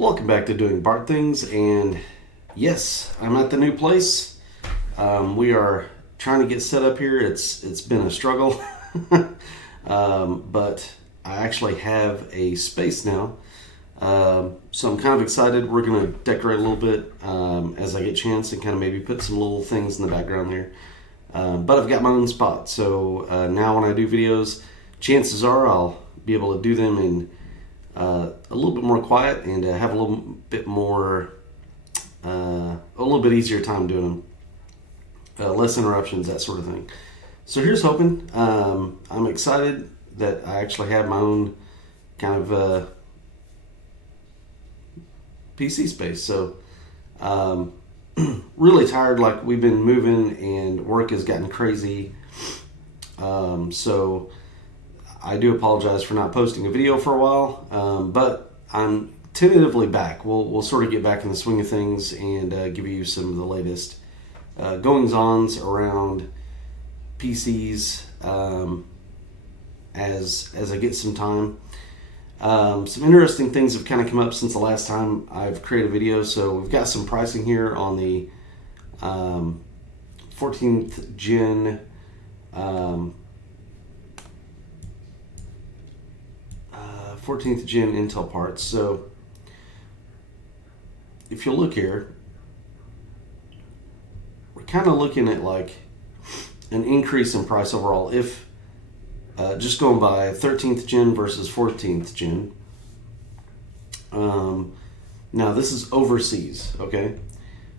Welcome back to Doing Bart Things, and yes, I'm at the new place. We are trying to get set up here. It's been a struggle, but I actually have a space now. So I'm kind of excited. We're going to decorate a little bit as I get a chance and kind of maybe put some little things in the background there. But I've got my own spot, so now when I do videos, chances are I'll be able to do them in a little bit more quiet and have a little bit more, a little bit easier time doing them. Less interruptions, that sort of thing. So here's hoping. I'm excited that I actually have my own kind of PC space. So really tired. Like, we've been moving and work has gotten crazy. So I do apologize for not posting a video for a while, but I'm tentatively back. We'll sort of get back in the swing of things and give you some of the latest goings-ons around PCs as I get some time. Some interesting things have kind of come up since the last time I've created a video. So we've got some pricing here on the 14th gen 14th gen Intel parts. So if you look here, we're kind of looking at like an increase in price overall. If just going by 13th gen versus 14th gen. Now this is overseas, okay?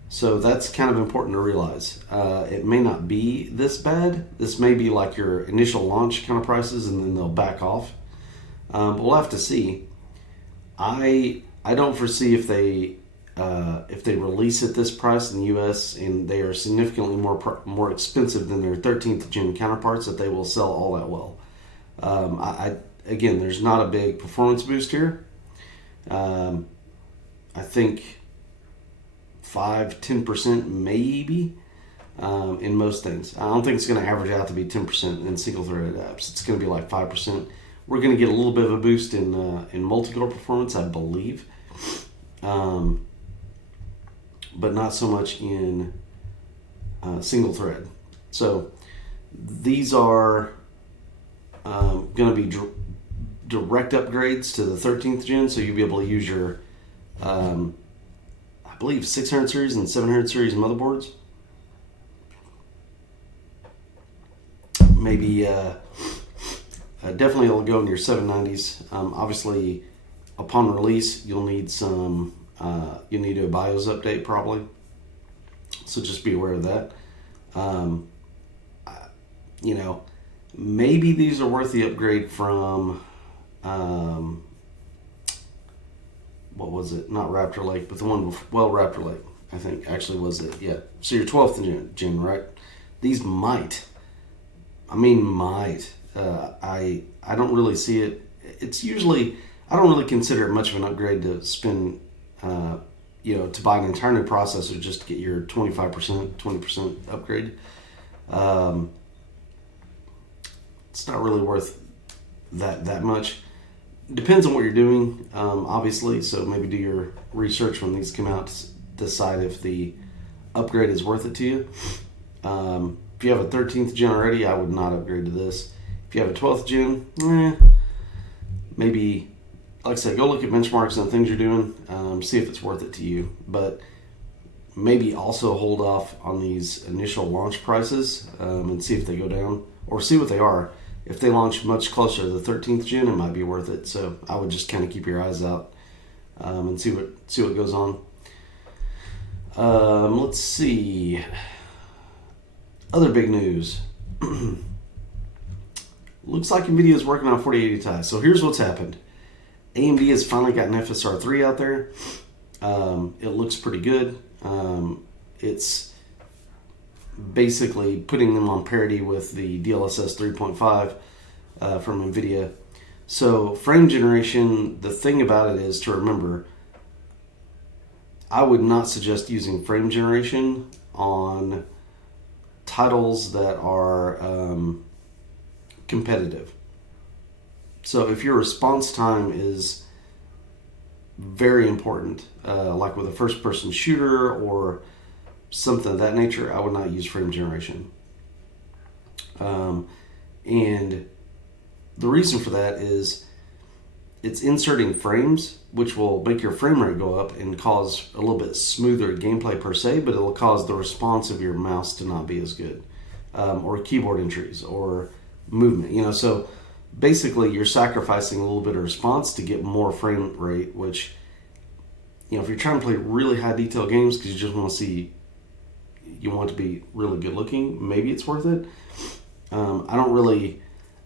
So that's kind of important to realize. It may not be this bad. This may be like your initial launch kind of prices, and then they'll back off. But we'll have to see. I don't foresee if they release at this price in the U.S. and they are significantly more expensive than their 13th gen counterparts, that they will sell all that well. Again, there's not a big performance boost here. I think 5-10% maybe in most things. I don't think it's going to average out to be 10% in single-threaded apps. It's going to be like 5%. We're going to get a little bit of a boost in multi-core performance, I believe, but not so much in single thread. So these are going to be direct upgrades to the 13th gen, so you'll be able to use your, I believe, 600 series and 700 series motherboards. Maybe definitely it'll go in your 790s. Obviously, upon release, you'll need some. You need a BIOS update probably. So just be aware of that. Maybe these are worth the upgrade from. What was it? Not Raptor Lake, but the one before, Raptor Lake, I think actually was it. Yeah. So your 12th gen, right? These might. I don't really see it. It's usually, I don't really consider it much of an upgrade to spend, to buy an entire new processor just to get your 25%, 20% upgrade. It's not really worth that much. Depends on what you're doing, obviously. So maybe do your research when these come out to decide if the upgrade is worth it to you. If you have a 13th gen already, I would not upgrade to this. If you have a 12th gen, maybe, like I said, go look at benchmarks and things you're doing, see if it's worth it to you. But maybe also hold off on these initial launch prices and see if they go down, or see what they are. If they launch much closer to the 13th gen, it might be worth it. So I would just kind of keep your eyes out and see what goes on. Let's see. Other big news. Looks like NVIDIA is working on 4080 Ti. So here's what's happened. AMD has finally got an FSR 3 out there. It looks pretty good. It's basically putting them on parity with the DLSS 3.5 from NVIDIA. So frame generation, the thing about it is to remember, I would not suggest using frame generation on titles that are competitive. So if your response time is very important. Like with a first-person shooter or something of that nature, I would not use frame generation. And the reason for that is it's inserting frames, which will make your frame rate go up and cause a little bit smoother gameplay per se, but it'll cause the response of your mouse to not be as good, or keyboard entries or movement. So basically you're sacrificing a little bit of response to get more frame rate, which, if you're trying to play really high detail games because you just want to see, you want to be really good looking, maybe it's worth it.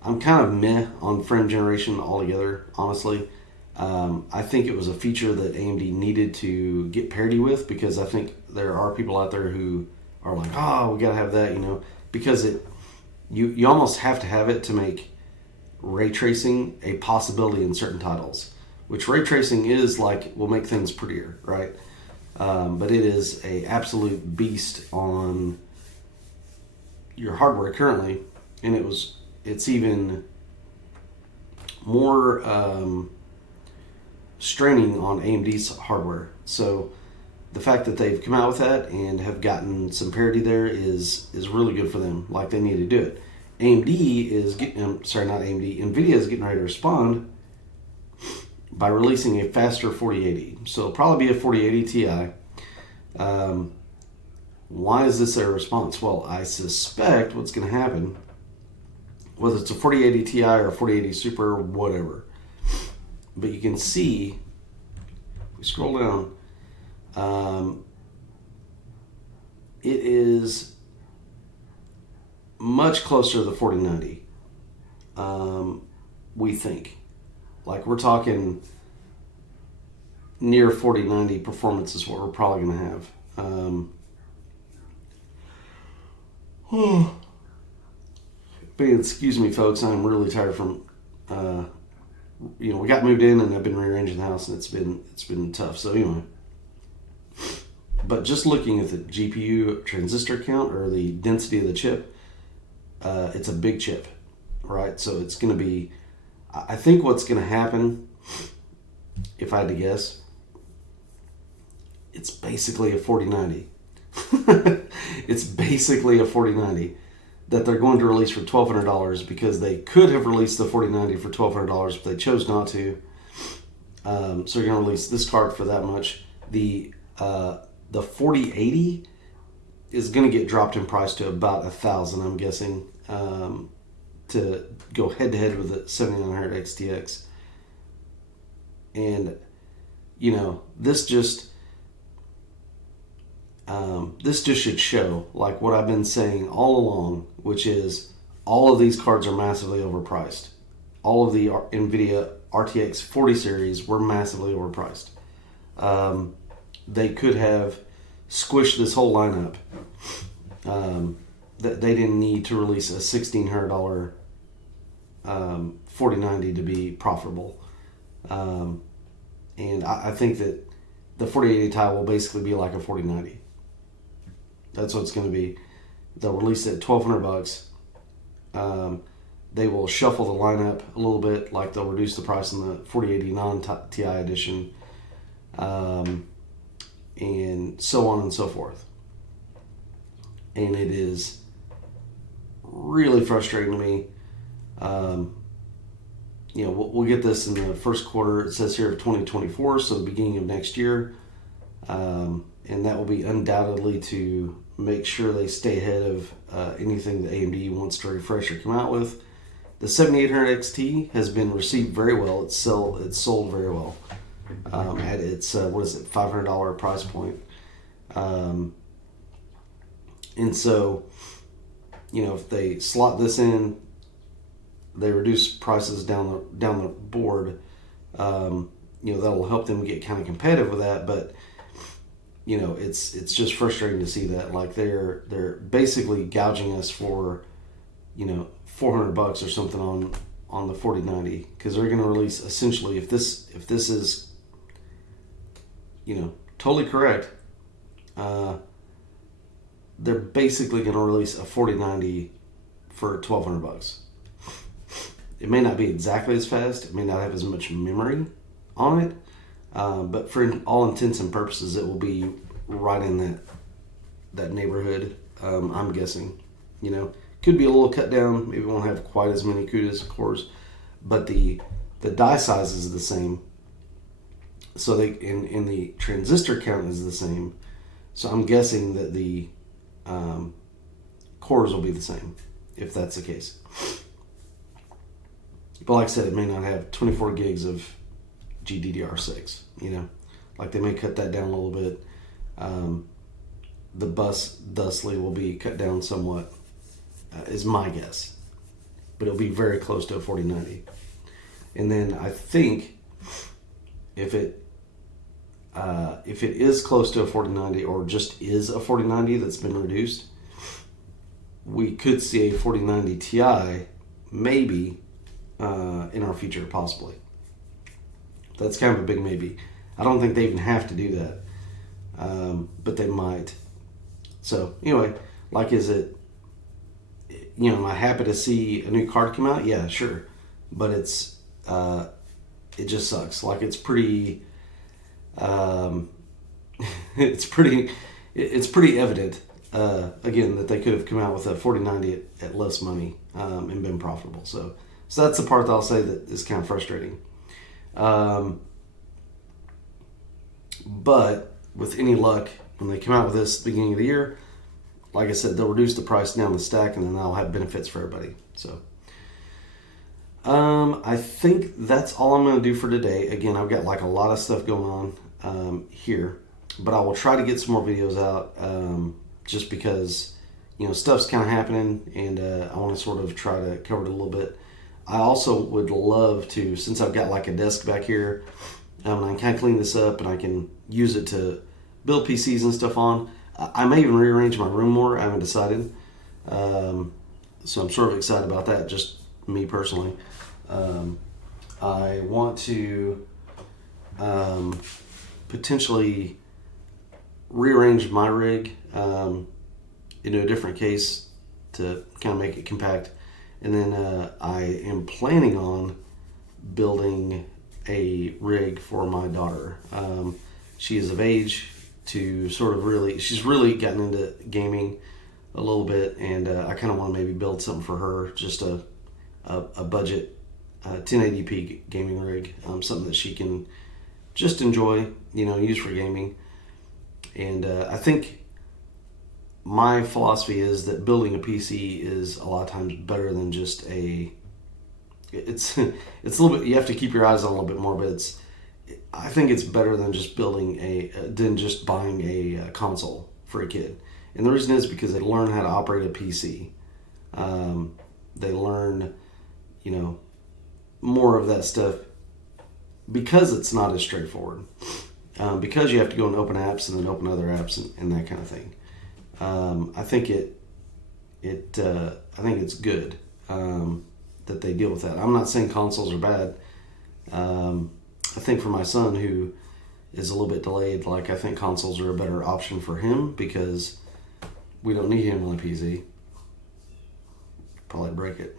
I'm kind of meh on frame generation altogether, honestly. I think it was a feature that AMD needed to get parity with, because I think there are people out there who are like, oh, we gotta have that, because you almost have to have it to make ray tracing a possibility in certain titles, which ray tracing is will make things prettier, right? But it is a absolute beast on your hardware currently, and it's even more straining on AMD's hardware. So the fact that they've come out with that and have gotten some parity there is really good for them. They need to do it. AMD is getting, not AMD, NVIDIA is getting ready to respond by releasing a faster 4080. So it'll probably be a 4080 Ti. Why is this a response? Well, I suspect what's going to happen, whether it's a 4080 Ti or a 4080 Super, whatever, but you can see, we scroll down, it is much closer to the 4090, we think. We're talking near 4090 performance is what we're probably going to have. Excuse me, folks, I'm really tired from, we got moved in and I've been rearranging the house, and it's been tough. So anyway, but just looking at the GPU transistor count, or the density of the chip, it's a big chip, right? So it's going to be, I think what's going to happen, if I had to guess, it's basically a 4090. It's basically a 4090 that they're going to release for $1,200, because they could have released the 4090 for $1,200, but they chose not to. So you're going to release this card for that much. The 4080 is going to get dropped in price to about $1,000, I'm guessing, to go head to head with the 7900 XTX. And this just should show what I've been saying all along, which is all of these cards are massively overpriced. All of the NVIDIA RTX 40 series were massively overpriced. They could have squished this whole lineup. That they didn't need to release a $1,600 4090 to be profitable. And I think that the 4080 Ti will basically be like a 4090. That's what it's going to be. They'll release it at $1,200. They will shuffle the lineup a little bit, they'll reduce the price on the 4080 non-Ti edition, and so on and so forth. And it is really frustrating to me. We'll get this in the first quarter, it says here, of 2024, so the beginning of next year. And that will be undoubtedly to make sure they stay ahead of anything that AMD wants to refresh or come out with. The 7800 XT has been received very well. It's sold very well at its $500 price point. And so, if they slot this in, they reduce prices down the board. That'll help them get kind of competitive with that, but. It's just frustrating to see that they're basically gouging us for $400 or something on the 4090, because they're going to release, essentially, if this is totally correct, they're basically going to release a 4090 for $1,200. It may not be exactly as fast, it may not have as much memory on it, But for all intents and purposes, it will be right in that neighborhood. I'm guessing, could be a little cut down. Maybe won't have quite as many CUDAs cores, but the die size is the same. So in the transistor count is the same. So I'm guessing that the cores will be the same, if that's the case. But like I said, it may not have 24 gigs of GDDR6. Like they may cut that down a little bit. The bus thusly will be cut down somewhat, is my guess, but it'll be very close to a 4090. And then I think if it is close to a 4090 or just is a 4090 that's been reduced, we could see a 4090 Ti maybe in our future, possibly. That's kind of a big maybe. I don't think they even have to do that, but they might. So anyway, like, is it, am I happy to see a new card come out? Yeah, sure. But it just sucks. Like, it's pretty, it's pretty evident, again, that they could have come out with a 4090 at less money, and been profitable. So that's the part that I'll say that is kind of frustrating. But with any luck, when they come out with this at the beginning of the year, like I said, they'll reduce the price down the stack, and then that'll have benefits for everybody. So I think that's all I'm going to do for today. Again, I've got like a lot of stuff going on here, but I will try to get some more videos out, just because stuff's kind of happening, and I want to sort of try to cover it a little bit. I also would love to, since I've got like a desk back here, and I can kind of clean this up and I can use it to build PCs and stuff on. I may even rearrange my room more. I haven't decided. So I'm sort of excited about that, just me personally. I want to potentially rearrange my rig into a different case to kind of make it compact. And then I am planning on building a rig for my daughter. She is of age to sort of she's really gotten into gaming a little bit, and I kind of want to maybe build something for her, just a budget 1080p gaming rig, something that she can just enjoy, use for gaming. And I think my philosophy is that building a PC is a lot of times better than just it's a little bit, you have to keep your eyes on a little bit more, but I think it's better than just than just buying a console for a kid. And the reason is because they learn how to operate a PC. They learn, more of that stuff because it's not as straightforward. Because you have to go and open apps and then open other apps and that kind of thing. I think I think it's good that they deal with that. I'm not saying consoles are bad. I think for my son, who is a little bit delayed, I think consoles are a better option for him because we don't need him on a PC. Probably break it.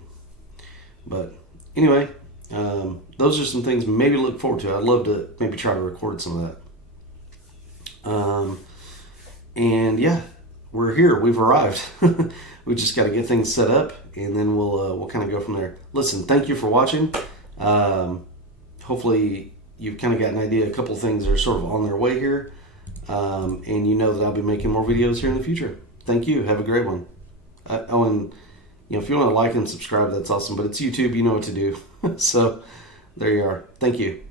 But anyway, those are some things maybe to look forward to. I'd love to maybe try to record some of that. And yeah, we're here. We've arrived. We just got to get things set up, and then we'll kind of go from there. Listen, thank you for watching. Hopefully you've kind of got an idea. A couple of things are sort of on their way here, and you know that I'll be making more videos here in the future. Thank you. Have a great one. And if you want to like and subscribe, that's awesome. But it's YouTube. You know what to do. So there you are. Thank you.